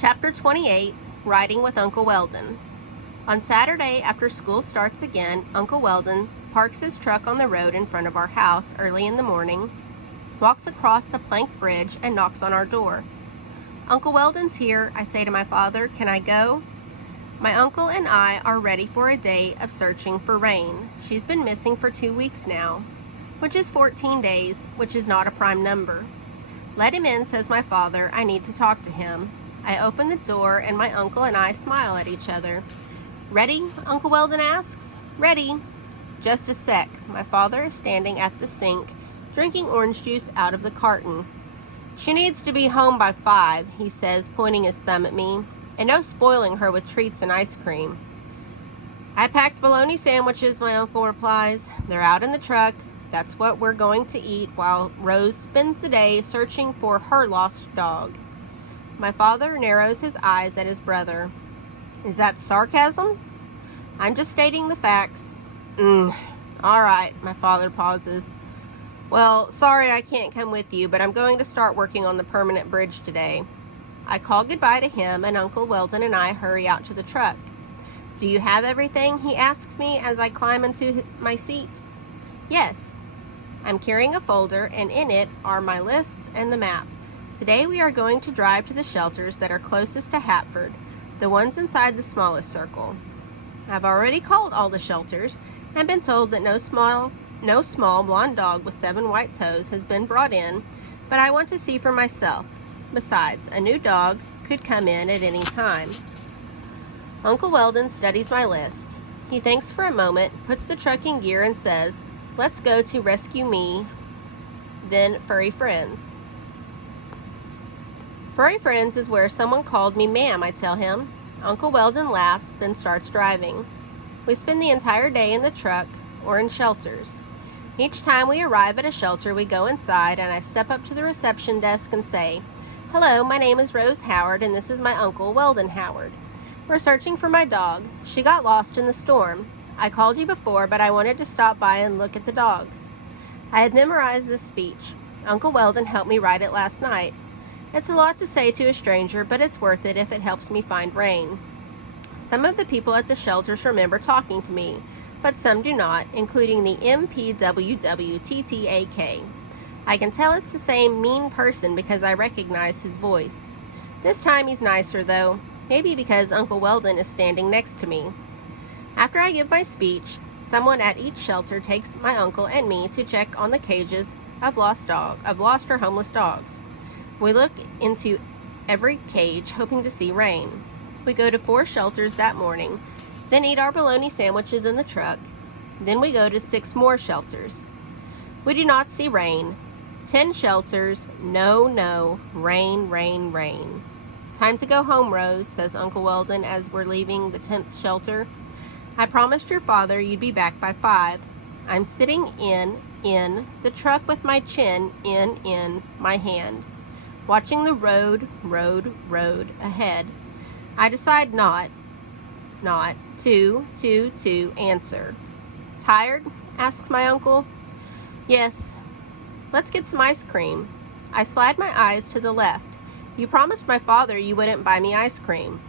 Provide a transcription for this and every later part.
Chapter 28, Riding with Uncle Weldon. On Saturday, after school starts again, Uncle Weldon parks his truck on the road in front of our house early in the morning, walks across the plank bridge, and knocks on our door. "Uncle Weldon's here," I say to my father. "Can I go?" My uncle and I are ready for a day of searching for Rain. She's been missing for 2 weeks now, which is 14 days, which is not a prime number. "Let him in," says my father. "I need to talk to him." I open the door and my uncle and I smile at each other. "Ready?" Uncle Weldon asks. "Ready." Just a sec. My father is standing at the sink, drinking orange juice out of the carton. "She needs to be home by 5, he says, pointing his thumb at me. "And no spoiling her with treats and ice cream." "I packed bologna sandwiches," my uncle replies. "They're out in the truck. That's what we're going to eat while Rose spends the day searching for her lost dog." My father narrows his eyes at his brother. "Is that sarcasm?" "I'm just stating the facts." All right," my father pauses. "Well, sorry I can't come with you, but I'm going to start working on the permanent bridge today." I call goodbye to him, and Uncle Weldon and I hurry out to the truck. "Do you have everything?" he asks me as I climb into my seat. "Yes." I'm carrying a folder, and in it are my lists and the map. Today we are going to drive to the shelters that are closest to Hatford, the ones inside the smallest circle. I've already called all the shelters and been told that no small blonde dog with 7 white toes has been brought in, but I want to see for myself. Besides, a new dog could come in at any time. Uncle Weldon studies my list. He thinks for a moment, puts the truck in gear, and says, "Let's go to Rescue Me, then Furry Friends." "Furry Friends is where someone called me ma'am," I tell him. Uncle Weldon laughs, then starts driving. We spend the entire day in the truck or in shelters. Each time we arrive at a shelter, we go inside, and I step up to the reception desk and say, "Hello, my name is Rose Howard, and this is my uncle, Weldon Howard. We're searching for my dog. She got lost in the storm. I called you before, but I wanted to stop by and look at the dogs." I had memorized this speech. Uncle Weldon helped me write it last night. It's a lot to say to a stranger, but it's worth it if it helps me find Rain. Some of the people at the shelters remember talking to me, but some do not, including the MPWWTTAK. I can tell it's the same mean person because I recognize his voice. This time he's nicer, though, maybe because Uncle Weldon is standing next to me. After I give my speech, someone at each shelter takes my uncle and me to check on the cages of lost or homeless dogs. We look into every cage, hoping to see Rain. We go to 4 shelters that morning, then eat our bologna sandwiches in the truck. Then we go to 6 more shelters. We do not see Rain. 10 shelters, no, rain, rain, rain. "Time to go home, Rose," says Uncle Weldon as we're leaving the 10th shelter. "I promised your father you'd be back by 5. I'm sitting in the truck with my chin in my hand, watching the road ahead. I decide not to answer." "Tired?" asks my uncle. "Yes. Let's get some ice cream." I slide my eyes to the left. "You promised my father you wouldn't buy me ice cream."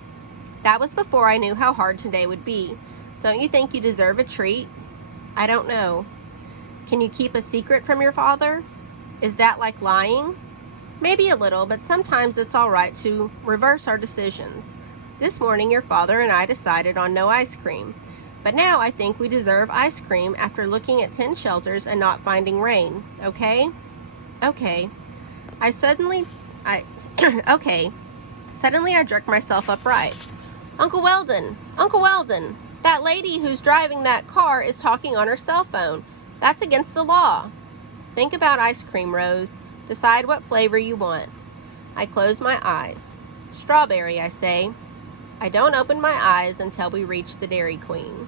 "That was before I knew how hard today would be. Don't you think you deserve a treat?" "I don't know." "Can you keep a secret from your father?" "Is that like lying?" "Maybe a little, but sometimes it's all right to reverse our decisions. This morning your father and I decided on no ice cream, but now I think we deserve ice cream after looking at 10 shelters and not finding Rain. Okay?" "Okay." Okay. Suddenly I jerk myself upright. Uncle Weldon! Uncle Weldon! That lady who's driving that car is talking on her cell phone. That's against the law." "Think about ice cream, Rose. Decide what flavor you want." I close my eyes. "Strawberry," I say. I don't open my eyes until we reach the Dairy Queen.